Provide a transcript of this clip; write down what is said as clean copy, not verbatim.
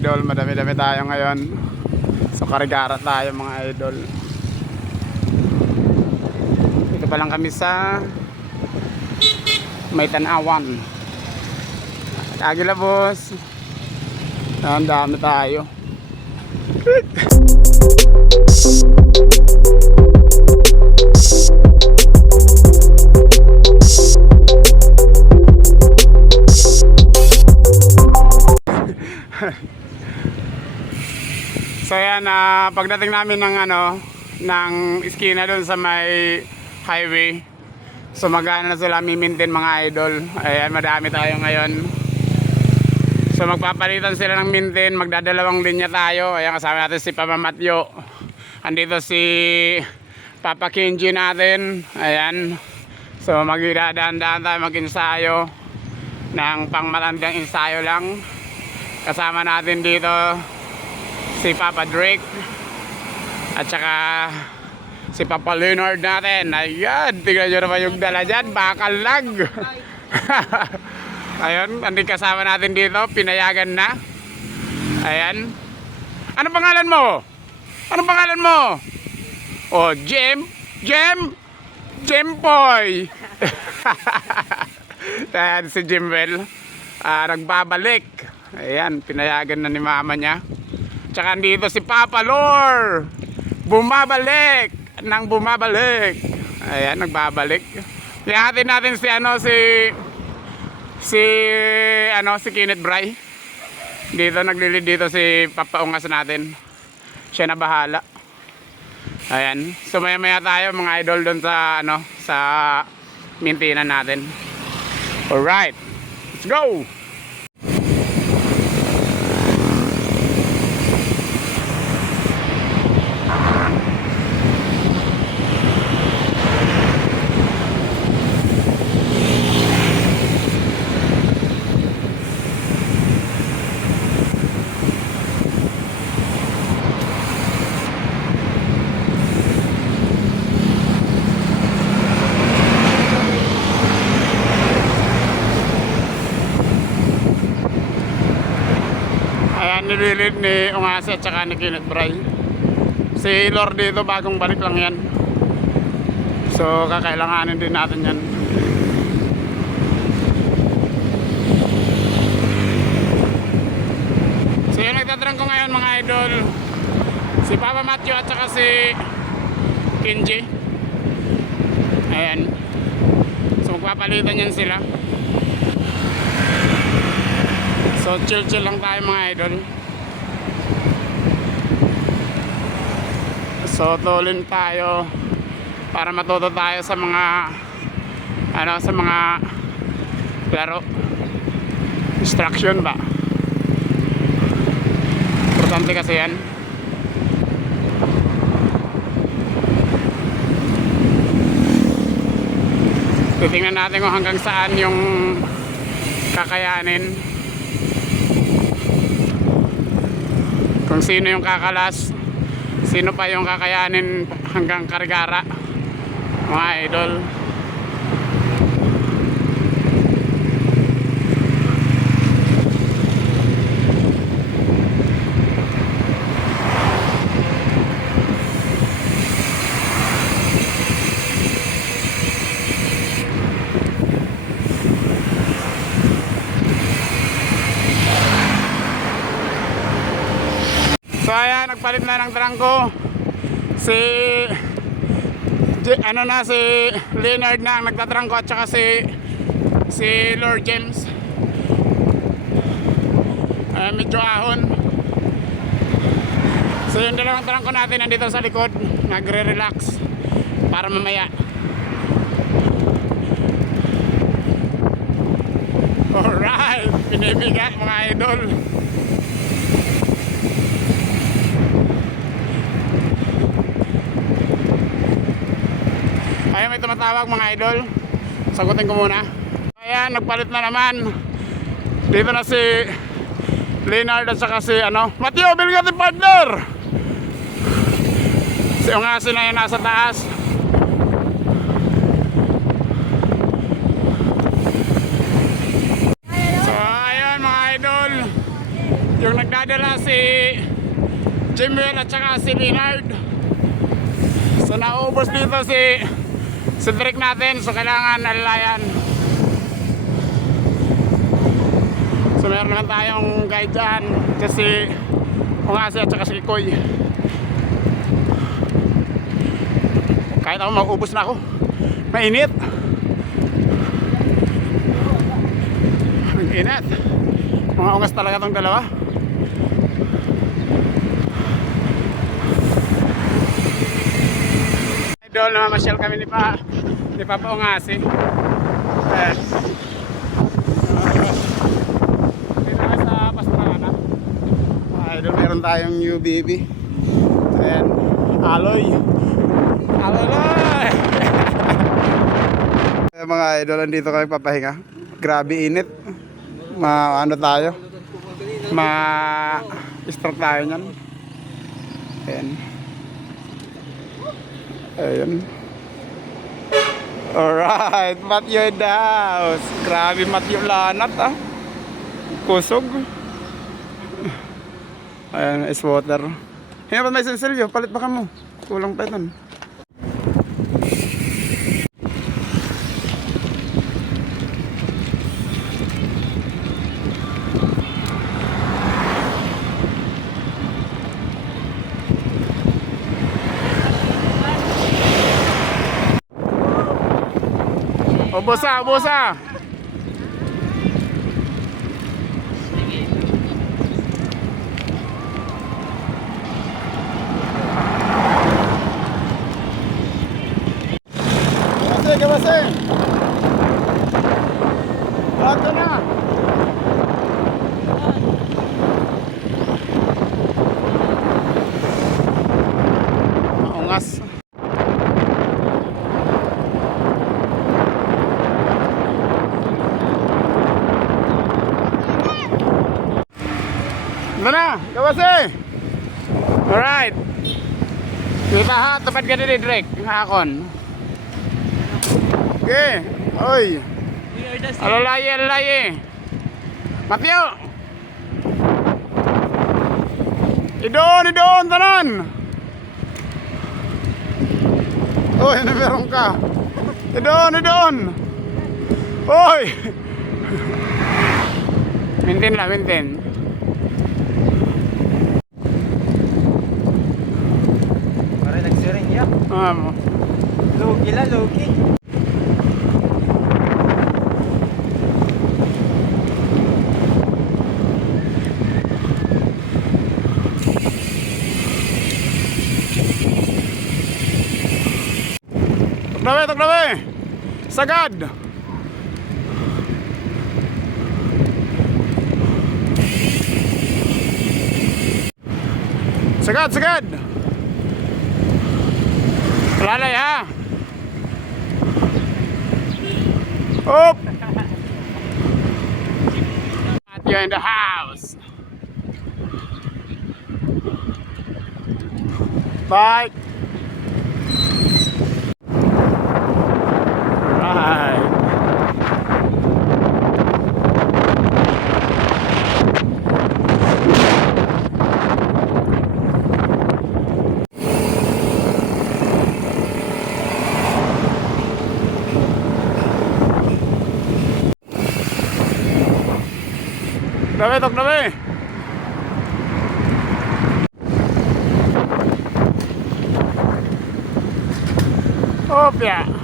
idol, madami-dami tayo ngayon. So karigara tayo mga idol. Dito pa lang kami sa May Tanawan, Agila boss. Ang dami tayo. So yan, pagdating namin ng ng iskina doon sa may highway, so magana na sila mimintin mga idol. Ayan, madami tayo ngayon. So magpapalitan sila ng mintin, magdadalawang linya tayo. Ayan, kasama natin si Papa Matyo. Andito si Papa Kenji natin. Ayan. So magdadaan-daan tayo mag-ensayo ng pangmatandang ensayo lang. Kasama natin dito si Papa Drake at saka si Papa Leonard natin. Ayan, tignan nyo naman yung dala dyan, bakal lag. Ayun, andin kasama natin dito, pinayagan na. Ayan. Ano pangalan mo? Anong pangalan mo? Oh, Jempoy. Ayan, si Jimwell nagbabalik. Ayan, pinayagan na ni mama niya. Tsaka dito si Papa Lor, bumabalik nang bumabalik. Ayan, nagbabalik. Ihatin natin si Kenneth Bray. Dito naglilid dito si Papa Ungas natin. Siya na bahala. Ayan. So maya-maya tayo mga idol doon sa sa mintinan natin. Alright. Let's go. Nililid ni Ungase at saka ni Kenneth Bray. Si Lord dito bagong balik lang yan. So kakailanganin din natin yan. So yung nagtatrang ko ngayon mga idol, si Papa Matthew at saka si Kenji. Ayan. So magpapalitan yan sila. So chill lang tayo mga idol. So tulin tayo para matuto tayo sa mga sa mga laro. Instruction ba? Importante kasi yan. Titingnan natin kung hanggang saan yung kakayanin. Kung sino yung kakalas, sino pa yung kakayanin hanggang kargara mga idol. So ayan, nagpalit na ng trangko si Leonard na ang nagtatrangko at saka si Lord James. Medyo ahon. So yung dalawang trangko natin nandito sa likod, nagre-relax para mamaya. Alright, pinibigat mga idol. Ayan, may tumatawag mga idol. Sagutin ko muna. Ayan, nagpalit na naman. Dito na si Leonard at saka si Matthew, biligati partner. Si Ungase na yung nasa taas. So ayan mga idol, yung nagdadala si Jimwell at saka si Leonard. So naubos dito si Drake natin, so kailangan alalayan. So meron naman tayong guide dyan, kasi Ungasi at saka si Koy. Kahit ako mag-ubos na ako, mainit. Ang init. Mga ungas talaga tong dalawa. Idol, namamasyal kami ni Papa Ungasi. Dito na sa Pastrana. Idol, meron tayong new baby. Ayan, Aloy. Aloy! Mga idol, andito kami papahinga. Grabe init. Ano tayo? Ma-start tayo nyan. Ayan. Ayan. Alright, Matthew in the house. Grabe Matthew lanat ah. Kusog. Ayan, ice water. Hinga pa may sensilyo, palit baka mo. Kulang pa ito. Ubusa, ubusa. Gabase. Bato na. Maungas. Mana? Gabase. Alright. Kita ha, tapat ka din Drake. Hakon. Okay. Oy. Alalaye. Matthew. Idon, tanan. Oy, ano meron ka? Idon. Oy. Maintain. Para nagsiring ya. Logi. Taklawe. Sagad. Sagad. Lalay ha. Up. You're in the house. Bye. Right. Tabi. Opya.